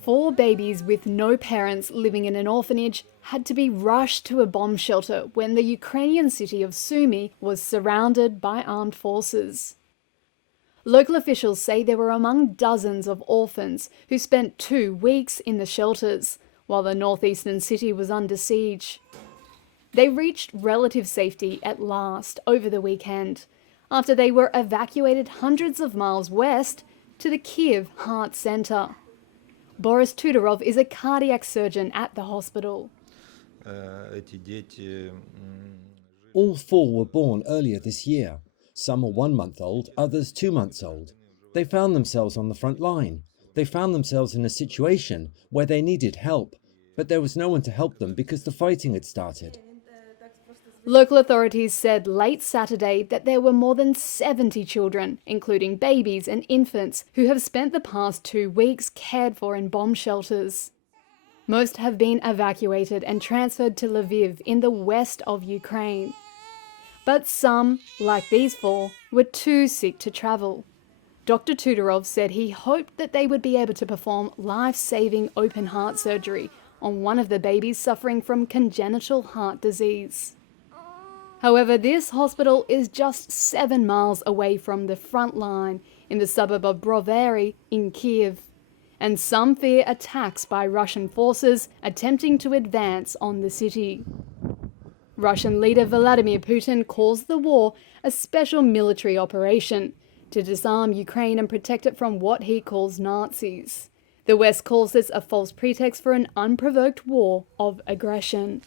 4 babies with no parents living in an orphanage had to be rushed to a bomb shelter when the Ukrainian city of Sumy was surrounded by armed forces. Local officials say they were among dozens of orphans who spent 2 weeks in the shelters, while the northeastern city was under siege. They reached relative safety at last over the weekend, after they were evacuated hundreds of miles west to the Kiev Heart Centre. Boris Tudurov is a cardiac surgeon at the hospital. All 4 were born earlier this year. Some are 1 month old, others 2 months old. They found themselves on the front line. They found themselves in a situation where they needed help, but there was no one to help them because the fighting had started. Local authorities said late Saturday that there were more than 70 children, including babies and infants, who have spent the past 2 weeks cared for in bomb shelters. Most have been evacuated and transferred to Lviv in the west of Ukraine. But some, like these 4, were too sick to travel. Dr. Tudurov said he hoped that they would be able to perform life-saving open heart surgery on one of the babies suffering from congenital heart disease. However, this hospital is just 7 miles away from the front line in the suburb of Brovary in Kiev, and some fear attacks by Russian forces attempting to advance on the city. Russian leader Vladimir Putin calls the war a special military operation to disarm Ukraine and protect it from what he calls Nazis. The West calls this a false pretext for an unprovoked war of aggression.